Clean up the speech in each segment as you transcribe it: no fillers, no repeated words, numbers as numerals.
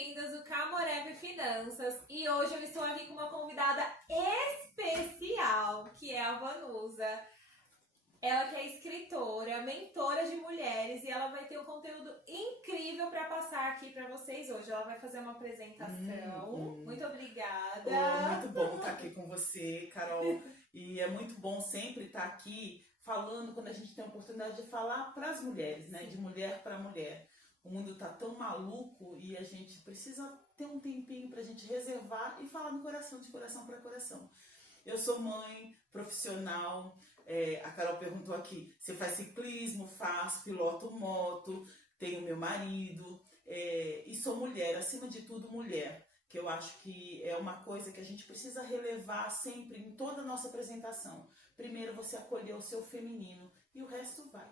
bem-vindas ao Camoreve Finanças. E hoje eu estou aqui com uma convidada especial, que é a Vanusa. Ela que é escritora, mentora de mulheres, e ela vai ter um conteúdo incrível para passar aqui para vocês hoje. Ela vai fazer uma apresentação. Muito obrigada. Muito bom estar aqui com você, Carol. E é muito bom sempre estar aqui falando quando a gente tem a oportunidade de falar para as mulheres, né? De mulher para mulher. O mundo tá tão maluco e a gente precisa ter um tempinho pra gente reservar e falar no coração, de coração para coração. Eu sou mãe, profissional, a Carol perguntou aqui, você faz ciclismo? Faço, piloto moto, tenho meu marido, e sou mulher, acima de tudo mulher, que eu acho que é uma coisa que a gente precisa relevar sempre em toda a nossa apresentação. Primeiro você acolher o seu feminino e o resto vai.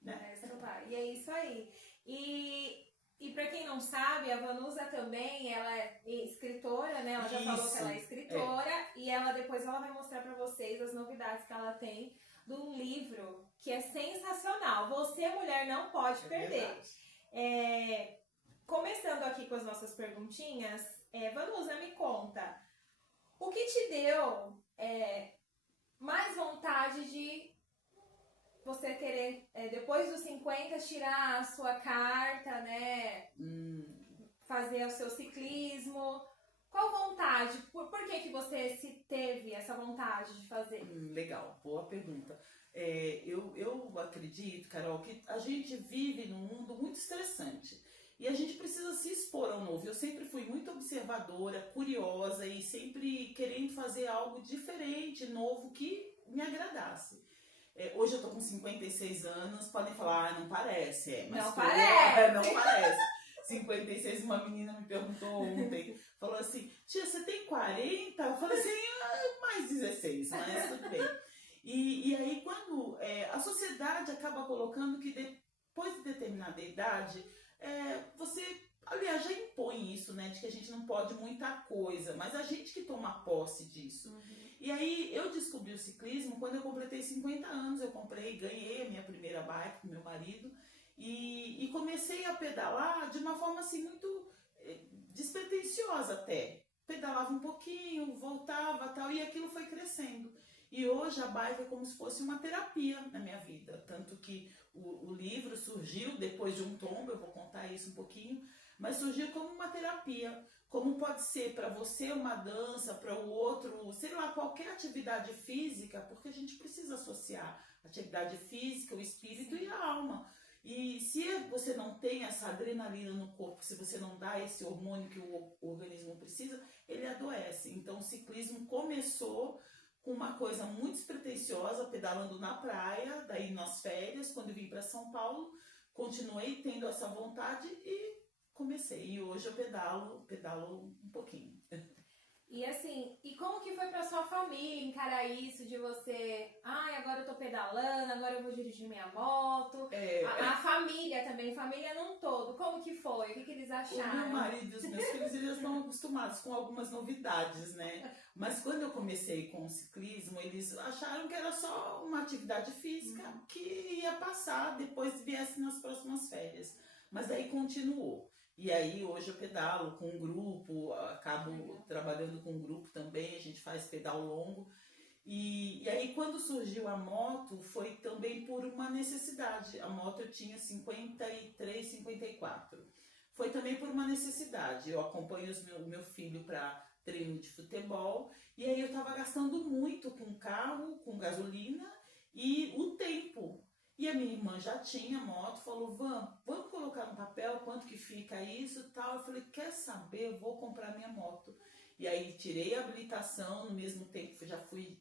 Né? O resto vai. E é isso aí. E para quem não sabe, a Vanusa também, ela é escritora, né? Ela já falou que ela é escritora e depois ela vai mostrar para vocês as novidades que ela tem de um livro que é sensacional. Você, mulher, não pode perder. Começando aqui com as nossas perguntinhas, Vanusa, me conta, o que te deu mais vontade de você querer, depois dos 50, tirar a sua carta, né? Fazer o seu ciclismo. Qual vontade? Por que você teve essa vontade de fazer? Legal, boa pergunta. Eu acredito, Carol, que a gente vive num mundo muito estressante. E a gente precisa se expor ao novo. Eu sempre fui muito observadora, curiosa e sempre querendo fazer algo diferente, novo, que me agradasse. Hoje eu tô com 56 anos, podem falar, não parece, mas não parece. Não parece. 56, uma menina me perguntou ontem, falou assim, tia, você tem 40? Eu falei assim, mais 16, mas tudo bem. E aí quando a sociedade acaba colocando que depois de determinada idade, você, aliás, já impõe isso, né, de que a gente não pode muita coisa, mas a gente que toma posse disso. E aí eu descobri o ciclismo quando eu completei 50 anos, eu ganhei a minha primeira bike com meu marido e comecei a pedalar de uma forma assim muito despretensiosa até. Pedalava um pouquinho, voltava tal, e aquilo foi crescendo. E hoje a bike é como se fosse uma terapia na minha vida, tanto que o livro surgiu depois de um tombo, eu vou contar isso um pouquinho, mas surgiu como uma terapia, como pode ser para você uma dança, para o outro, sei lá, qualquer atividade física, porque a gente precisa associar a atividade física, o espírito e a alma. E se você não tem essa adrenalina no corpo, se você não dá esse hormônio que o organismo precisa, ele adoece. Então o ciclismo começou com uma coisa muito despretensiosa, pedalando na praia, daí nas férias, quando eu vim para São Paulo, continuei tendo essa vontade e comecei. E hoje eu pedalo um pouquinho. E assim, e como que foi pra sua família encarar isso de você, agora eu tô pedalando, agora eu vou dirigir minha moto, a família também, família num todo, como que foi? O que eles acharam? O meu marido e os meus filhos, eles estão acostumados com algumas novidades, né? Mas quando eu comecei com o ciclismo, eles acharam que era só uma atividade física que ia passar depois viesse nas próximas férias. Mas aí continuou. E aí hoje eu pedalo com um grupo, acabo trabalhando com um grupo também, a gente faz pedal longo. E aí quando surgiu a moto foi também por uma necessidade. A moto eu tinha 53, 54. Foi também por uma necessidade. Eu acompanho o meu filho para treino de futebol e aí eu estava gastando muito com carro, com gasolina e o tempo. E a minha irmã já tinha moto, falou, vamos colocar no papel quanto que fica isso e tal. Eu falei, quer saber, eu vou comprar minha moto. E aí tirei a habilitação, no mesmo tempo já fui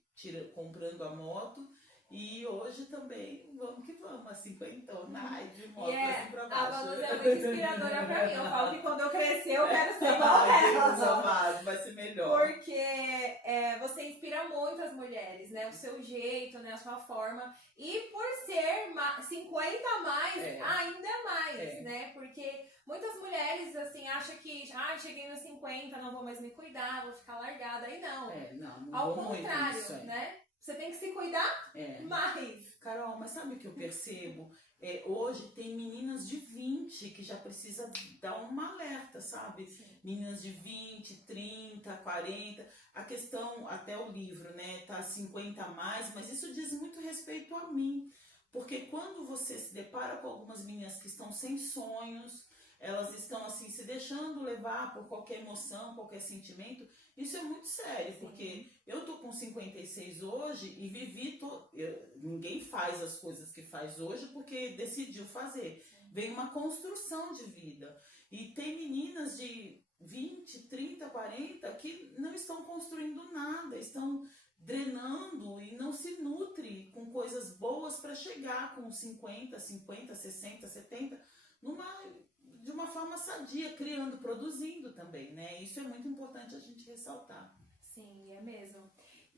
comprando a moto. E hoje também, vamos que vamos, a 50 de moto assim pra baixo. A Vanusa é muito inspiradora pra mim. Eu falo que quando eu crescer eu quero ser igual ela. Vai ser melhor. Porque você inspira muito as mulheres, né? O seu jeito, né? A sua forma. E por ser 50 a mais, ainda mais, né? Porque muitas mulheres, assim, acham que cheguei nos 50, não vou mais me cuidar, vou ficar largada. Aí não. Não ao vou contrário, muito nisso, né? Você tem que se cuidar mais. Carol, mas sabe o que eu percebo? Hoje tem meninas de 20 que já precisa dar uma alerta, sabe? Sim. Meninas de 20, 30, 40. A questão, até o livro, né, tá 50 a mais, mas isso diz muito respeito a mim. Porque quando você se depara com algumas meninas que estão sem sonhos, elas estão assim se deixando levar por qualquer emoção, qualquer sentimento, isso é muito sério, porque eu tô com 56 hoje e vivi, ninguém faz as coisas que faz hoje porque decidiu fazer. Vem uma construção de vida. E tem meninas de 20, 30, 40 que não estão construindo nada, estão drenando e não se nutre com coisas boas para chegar com 50, 60, 70 de uma forma sadia, criando, produzindo também, né? Isso é muito importante a gente ressaltar. Sim, é mesmo.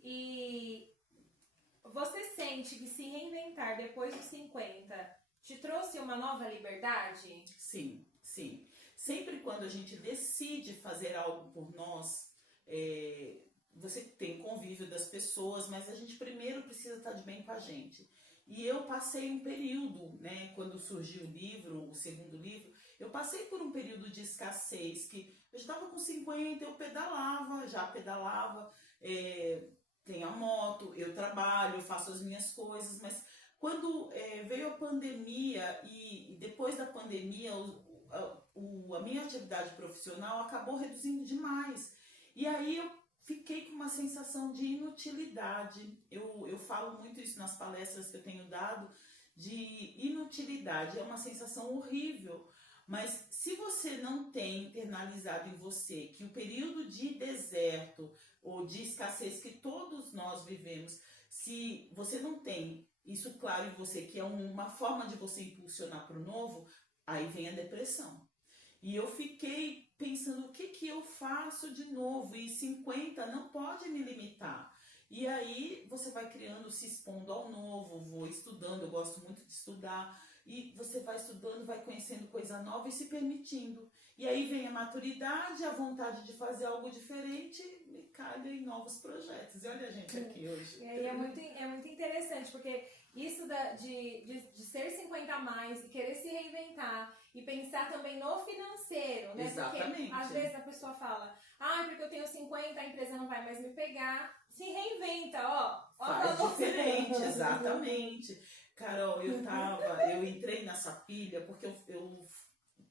E você sente que se reinventar depois dos 50 te trouxe uma nova liberdade? Sim, sim. Sempre quando a gente decide fazer algo por nós, você tem o convívio das pessoas, mas a gente primeiro precisa estar de bem com a gente. E eu passei um período, né, quando surgiu o livro, o segundo livro, eu passei por um período de escassez, que eu estava com 50, eu já pedalava, tenho a moto, eu trabalho, faço as minhas coisas, mas quando veio a pandemia e depois da pandemia a minha atividade profissional acabou reduzindo demais. E aí eu fiquei com uma sensação de inutilidade. Eu falo muito isso nas palestras que eu tenho dado, de inutilidade. É uma sensação horrível. Mas se você não tem internalizado em você que o período de deserto ou de escassez que todos nós vivemos, se você não tem isso claro em você, que é uma forma de você impulsionar para o novo, aí vem a depressão. E eu fiquei pensando, o que eu faço de novo? E 50 não pode me limitar. E aí você vai criando, se expondo ao novo, vou estudando, eu gosto muito de estudar. E você vai estudando, vai conhecendo coisa nova e se permitindo. E aí vem a maturidade, a vontade de fazer algo diferente e calha em novos projetos. E olha a gente aqui hoje. E aí é muito interessante, porque isso de ser 50 a mais e querer se reinventar e pensar também no financeiro, né? Exatamente. Porque às vezes a pessoa fala, porque eu tenho 50, a empresa não vai mais me pegar. Se reinventa, ó. Faz diferente, exatamente. Carol, eu entrei nessa pilha porque eu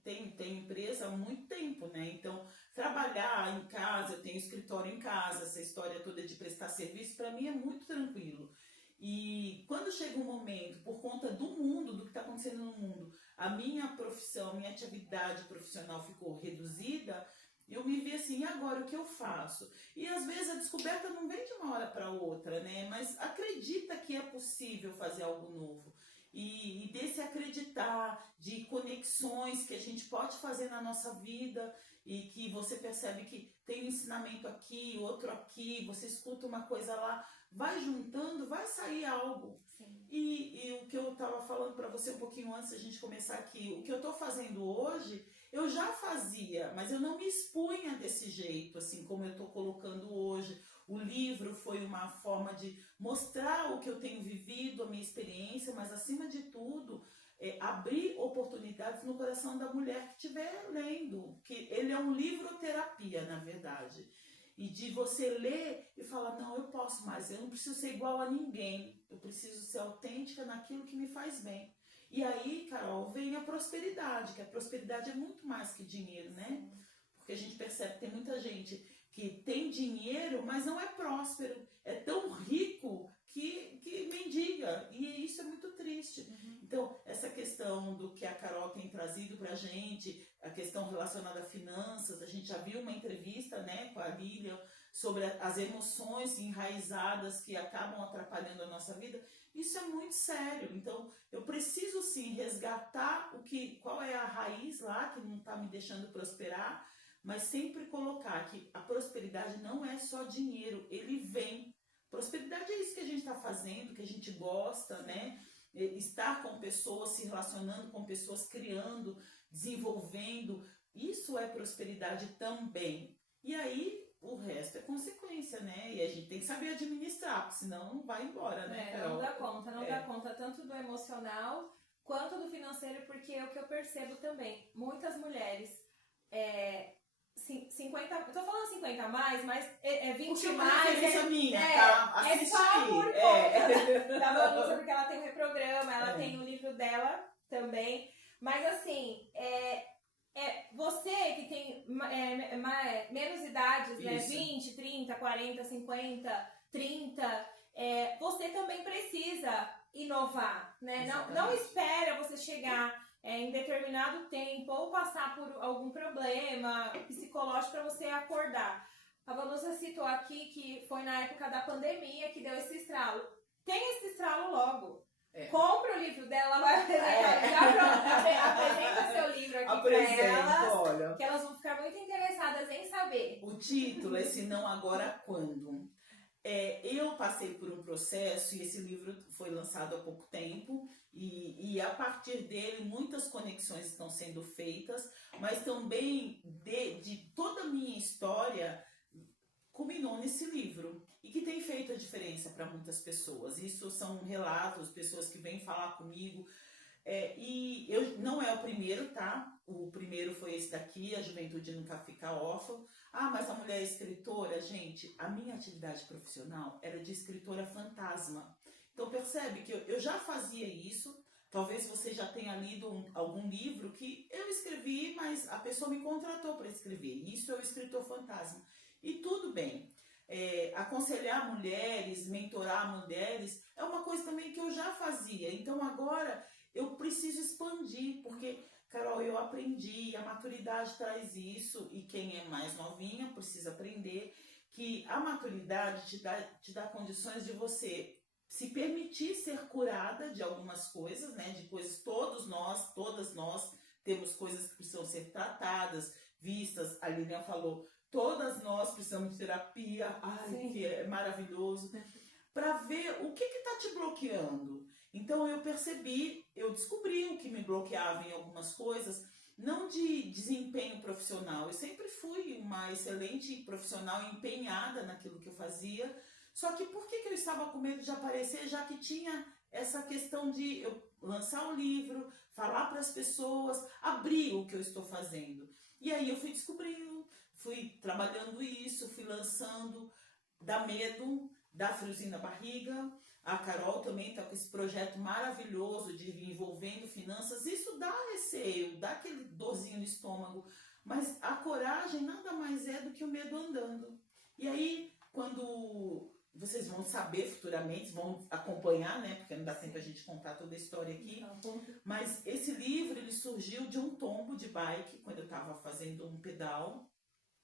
tenho empresa há muito tempo, né? Então, trabalhar em casa, eu tenho escritório em casa, essa história toda de prestar serviço, para mim é muito tranquilo. E quando chega um momento, por conta do mundo, do que está acontecendo no mundo, a minha profissão, a minha atividade profissional ficou reduzida, eu me vi assim, e agora o que eu faço? E às vezes a descoberta não vem de uma hora para outra, né? Mas acredita que é possível fazer algo novo. E desse acreditar, de conexões que a gente pode fazer na nossa vida e que você percebe que tem um ensinamento aqui, outro aqui, você escuta uma coisa lá, vai juntando, vai sair algo. E o que eu estava falando para você um pouquinho antes da gente começar aqui, o que eu estou fazendo hoje, eu já fazia, mas eu não me expunha desse jeito, assim como eu estou colocando hoje. O livro foi uma forma de mostrar o que eu tenho vivido, a minha experiência, mas acima de tudo, abrir oportunidades no coração da mulher que estiver lendo, que ele é um livro-terapia, na verdade. E de você ler e falar, não, eu posso mais, eu não preciso ser igual a ninguém, eu preciso ser autêntica naquilo que me faz bem. E aí, Carol, vem a prosperidade, que a prosperidade é muito mais que dinheiro, né? Porque a gente percebe que tem muita gente que tem dinheiro, mas não é próspero, é tão rico que mendiga, e isso é muito triste. Então, essa questão do que a Carol tem trazido pra gente, a questão relacionada a finanças, a gente já viu uma entrevista, né, com a Lilian sobre as emoções enraizadas que acabam atrapalhando a nossa vida. Isso é muito sério. Então, eu preciso sim resgatar qual é a raiz lá que não está me deixando prosperar, mas sempre colocar que a prosperidade não é só dinheiro, ele vem. Prosperidade é isso que a gente está fazendo, que a gente gosta, né? Estar com pessoas, se relacionando com pessoas, criando, desenvolvendo, isso é prosperidade também. E aí, o resto é consequência, né? E a gente tem que saber administrar, porque senão vai embora, né, Carol? Não dá conta tanto do emocional quanto do financeiro, porque é o que eu percebo também. Muitas mulheres, 50, eu tô falando 50 a mais, mas 20 Porque mais. É minha, tá? É Assiste só aí. por conta da Vanusa, porque ela tem um reprograma, ela tem o livro dela também. Mas assim, você que tem menos idades, né? 20, 30, 40, 50, 30, você também precisa inovar, né? Não espera você chegar em determinado tempo ou passar por algum problema psicológico para você acordar. A Vanusa citou aqui que foi na época da pandemia que deu esse estralo. Tem esse estralo logo. Compra o livro dela, vai apresentar. Apresenta seu livro aqui para elas, olha, que elas vão ficar muito interessadas em saber. O título é Se Não Agora Quando. Eu passei por um processo e esse livro foi lançado há pouco tempo e a partir dele muitas conexões estão sendo feitas, mas também de toda a minha história culminou nesse livro e que tem feito a diferença para muitas pessoas. Isso são relatos, pessoas que vêm falar comigo. E não é o primeiro, tá? O primeiro foi esse daqui, A Juventude Nunca Fica Órfã. Mas a mulher é escritora, gente, a minha atividade profissional era de escritora fantasma. Então percebe que eu já fazia isso. Talvez você já tenha lido algum livro que eu escrevi, mas a pessoa me contratou para escrever. Isso é o escritor fantasma. E tudo bem. Aconselhar mulheres, mentorar mulheres, é uma coisa também que eu já fazia. Então agora eu preciso expandir, porque, Carol, eu aprendi, a maturidade traz isso, e quem é mais novinha precisa aprender que a maturidade te dá condições de você se permitir ser curada de algumas coisas, né? De coisas, todas nós temos coisas que precisam ser tratadas, vistas. A Lilian falou, todas nós precisamos de terapia, que é maravilhoso, para ver o que está te bloqueando. Então eu descobri o que me bloqueava em algumas coisas, não de desempenho profissional. Eu sempre fui uma excelente profissional empenhada naquilo que eu fazia, só que por que eu estava com medo de aparecer, já que tinha essa questão de eu lançar um livro, falar para as pessoas, abrir o que eu estou fazendo. E aí eu fui descobrindo, fui trabalhando isso, fui lançando, dá medo, dá friozinho na barriga. A Carol também está com esse projeto maravilhoso de envolvendo finanças. Isso dá receio, dá aquele dorzinho no estômago. Mas a coragem nada mais é do que o medo andando. E aí, quando vocês vão saber futuramente, vão acompanhar, né? Porque não dá tempo a gente contar toda a história aqui. Mas esse livro, ele surgiu de um tombo de bike, quando eu estava fazendo um pedal.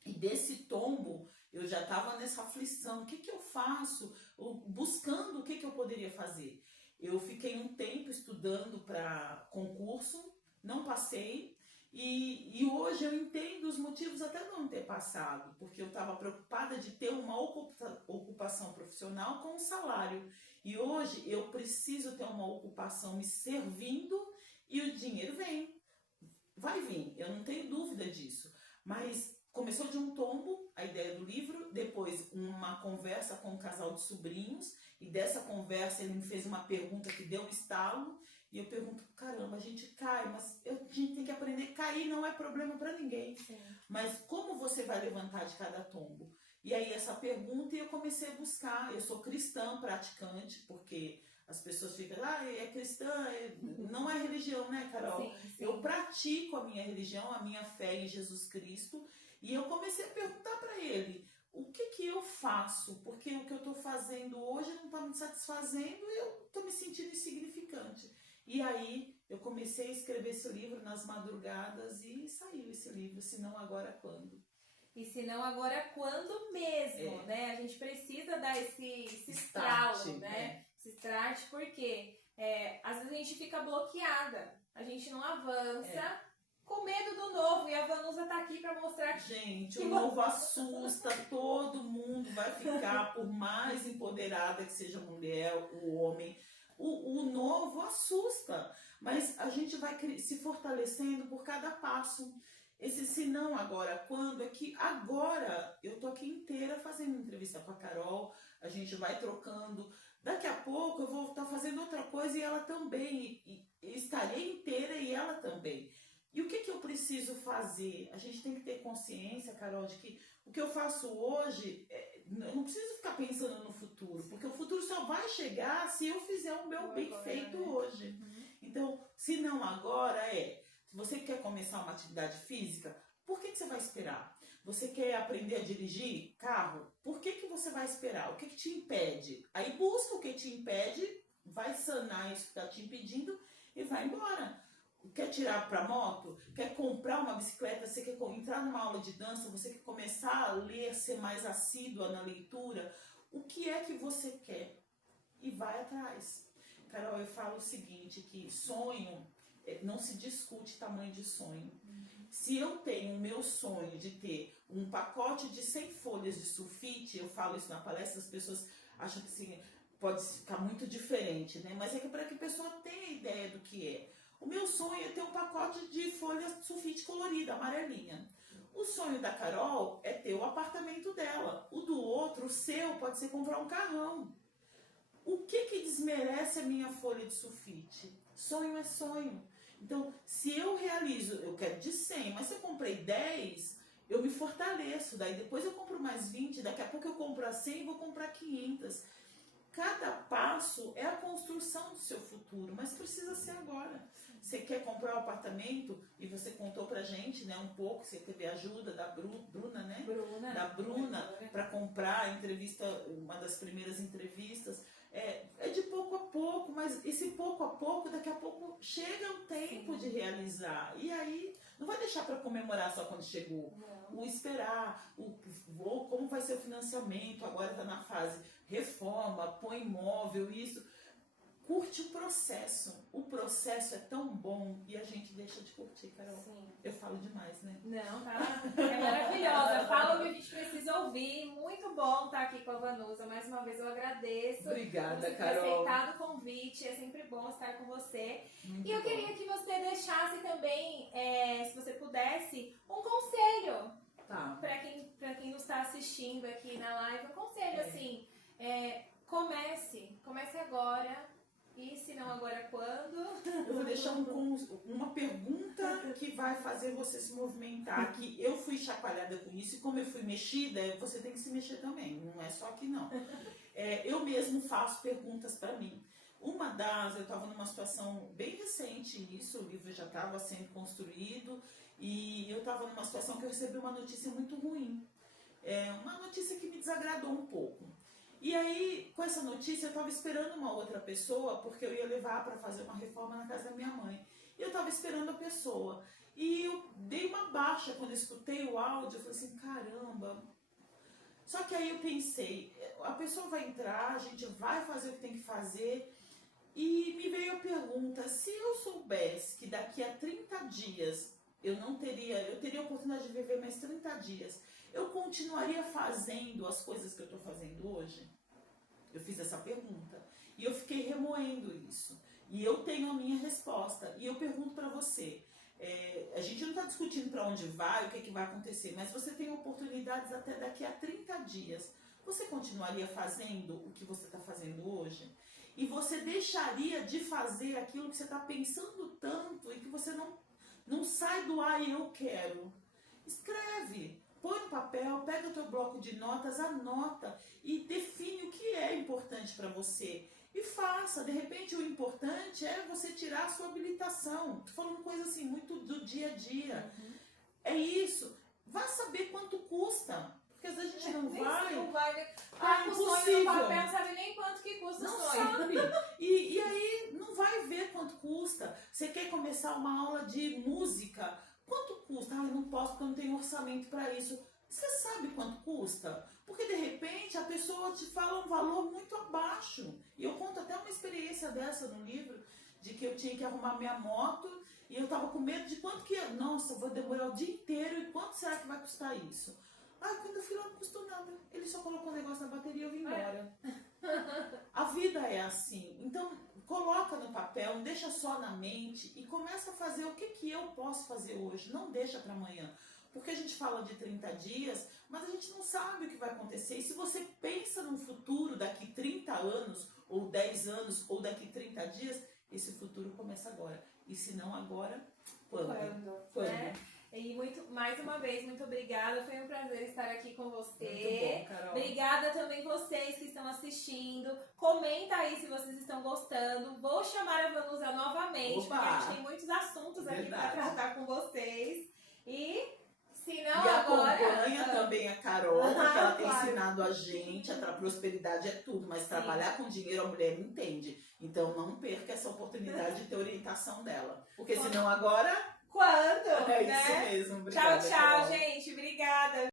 E desse tombo, eu já estava nessa aflição. O que eu faço? Buscando o que eu poderia fazer. Eu fiquei um tempo estudando para concurso, não passei. E hoje eu entendo os motivos até não ter passado, porque eu estava preocupada de ter uma ocupação profissional com um salário. E hoje eu preciso ter uma ocupação me servindo e o dinheiro vem. Vai vir, eu não tenho dúvida disso. Mas começou de um tombo, a ideia do livro, depois uma conversa com um casal de sobrinhos, e dessa conversa ele me fez uma pergunta que deu um estalo, e eu pergunto, caramba, a gente cai, mas a gente tem que aprender, cair não é problema para ninguém. Sim. Mas como você vai levantar de cada tombo? E aí essa pergunta eu comecei a buscar, eu sou cristã praticante, porque as pessoas ficam, é cristã, não é religião, né, Carol? Sim. Eu pratico a minha religião, a minha fé em Jesus Cristo, e eu comecei a perguntar para ele, o que eu faço? Porque o que eu estou fazendo hoje não está me satisfazendo e eu estou me sentindo insignificante. E aí eu comecei a escrever esse livro nas madrugadas e saiu esse livro, Se Não Agora Quando. E se não, agora quando mesmo, né? A gente precisa dar esse estralo, né? Esse start, porque às vezes a gente fica bloqueada, a gente não avança com medo do novo. E a Vanusa tá aqui pra mostrar que... Gente, o novo assusta, todo mundo vai ficar, por mais empoderada que seja a mulher, o homem, o novo assusta, mas a gente vai se fortalecendo por cada passo. Esse se não agora quando é que agora eu tô aqui inteira fazendo entrevista com a Carol, a gente vai trocando, daqui a pouco eu vou estar fazendo outra coisa e ela também, e estarei inteira e ela também. E o que eu preciso fazer? A gente tem que ter consciência, Carol, de que o que eu faço hoje, eu não preciso ficar pensando no futuro, porque o futuro só vai chegar se eu fizer o meu bem feito hoje. Então, se não agora, se você quer começar uma atividade física, por que você vai esperar? Você quer aprender a dirigir carro? Por que você vai esperar? O que te impede? Aí busca o que te impede, vai sanar isso que está te impedindo e vai embora. Quer tirar para moto? Quer comprar uma bicicleta? Você quer entrar numa aula de dança? Você quer começar a ler, ser mais assídua na leitura? O que é que você quer? E vai atrás. Carol, eu falo o seguinte, que sonho, não se discute tamanho de sonho. Se eu tenho o meu sonho de ter um pacote de 100 folhas de sulfite, eu falo isso na palestra, as pessoas acham que assim, pode ficar muito diferente, né? Mas é que para que a pessoa tenha ideia do que é. O meu sonho é ter um pacote de folhas de sulfite colorida, amarelinha. O sonho da Carol é ter o apartamento dela. O do outro, o seu, pode ser comprar um carrão. O que desmerece a minha folha de sulfite? Sonho é sonho. Então, se eu realizo, eu quero de 100, mas se eu comprei 10, eu me fortaleço. Daí depois eu compro mais 20, daqui a pouco eu compro a 100 e vou comprar 500. Cada passo é a construção do seu futuro, mas precisa ser agora. Você quer comprar um apartamento e você contou pra gente, né, um pouco, você teve ajuda da Bruna, né? Da Bruna, para comprar a entrevista, uma das primeiras entrevistas. É de pouco a pouco, mas esse pouco a pouco, daqui a pouco chega o tempo de realizar. E aí, não vai deixar para comemorar só quando chegou. O esperar, como vai ser o financiamento, agora está na fase reforma, põe imóvel, isso. Curte o processo. O processo é tão bom e a gente deixa de curtir, Carol. Sim. Eu falo demais, né? Não, tá? É maravilhosa. Fala o que a gente precisa ouvir. Muito bom estar aqui com a Vanusa. Mais uma vez eu agradeço. Obrigada, por Carol. ter aceitado o convite. É sempre bom estar com você. Muito e eu bom. queria que você deixasse também, se você pudesse, um conselho Tá. para quem nos está assistindo aqui na live. Um conselho assim, comece agora. E se não agora, quando? Eu vou deixar uma pergunta que vai fazer você se movimentar. Que eu fui chacoalhada com isso e como eu fui mexida, você tem que se mexer também. Não é só aqui não. Eu mesmo faço perguntas para mim. Uma das, eu estava numa situação bem recente isso, o livro já estava sendo construído e eu estava numa situação que eu recebi uma notícia muito ruim. Uma notícia que me desagradou um pouco. E aí, com essa notícia, eu estava esperando uma outra pessoa, porque eu ia levar para fazer uma reforma na casa da minha mãe. E eu estava esperando a pessoa. E eu dei uma baixa quando eu escutei o áudio, eu falei assim, caramba. Só que aí eu pensei, a pessoa vai entrar, a gente vai fazer o que tem que fazer. E me veio a pergunta, se eu soubesse que daqui a 30 dias eu teria a oportunidade de viver mais 30 dias, eu continuaria fazendo as coisas que eu estou fazendo hoje? Eu fiz essa pergunta e eu fiquei remoendo isso. E eu tenho a minha resposta. E eu pergunto para você, a gente não está discutindo para onde vai, o que vai acontecer, mas você tem oportunidades até daqui a 30 dias. Você continuaria fazendo o que você está fazendo hoje? E você deixaria de fazer aquilo que você está pensando tanto e que você não sai do eu quero? Escreve. Põe no papel, pega o teu bloco de notas, anota e define o que é importante para você. E faça. De repente, o importante é você tirar a sua habilitação. Tô falando coisa assim, muito do dia a dia. É isso. Vá saber quanto custa. Porque às vezes a gente não vai. Não vai. Tá com o sonho no papel, não sabe nem quanto que custa o sonho. Não sabe. E aí, não vai ver quanto custa. Você quer começar uma aula de música? Quanto custa? Eu não posso porque eu não tenho orçamento para isso. Você sabe quanto custa? Porque de repente a pessoa te fala um valor muito abaixo. E eu conto até uma experiência dessa no livro, de que eu tinha que arrumar minha moto e eu tava com medo de quanto que ia. Nossa, eu vou demorar o dia inteiro e quanto será que vai custar isso? Quando eu fui lá não custou nada. Ele só colocou um negócio na bateria e eu vim embora. A vida é assim. Então, coloca no papel, não deixa só na mente e começa a fazer o que eu posso fazer hoje. Não deixa para amanhã. Porque a gente fala de 30 dias, mas a gente não sabe o que vai acontecer. E se você pensa num futuro daqui 30 anos, ou 10 anos, ou daqui 30 dias, esse futuro começa agora. E se não agora, quando? Quando? Né? E mais uma vez, muito obrigada. Foi um prazer estar aqui com você. Muito bom, Carol. Obrigada também vocês que estão assistindo. Comenta aí se vocês estão gostando. Vou chamar a Vanusa novamente, Opa! porque a gente tem muitos assuntos aqui para tratar com vocês. E se não e agora... acompanha também a Carol, porque ela tem claro. ensinado a gente, a prosperidade é tudo, mas trabalhar com dinheiro a mulher não entende. Então não perca essa oportunidade de ter orientação dela. Porque senão agora... Quando? É né? isso mesmo. Obrigada, Tchau, Carol. gente. Obrigada.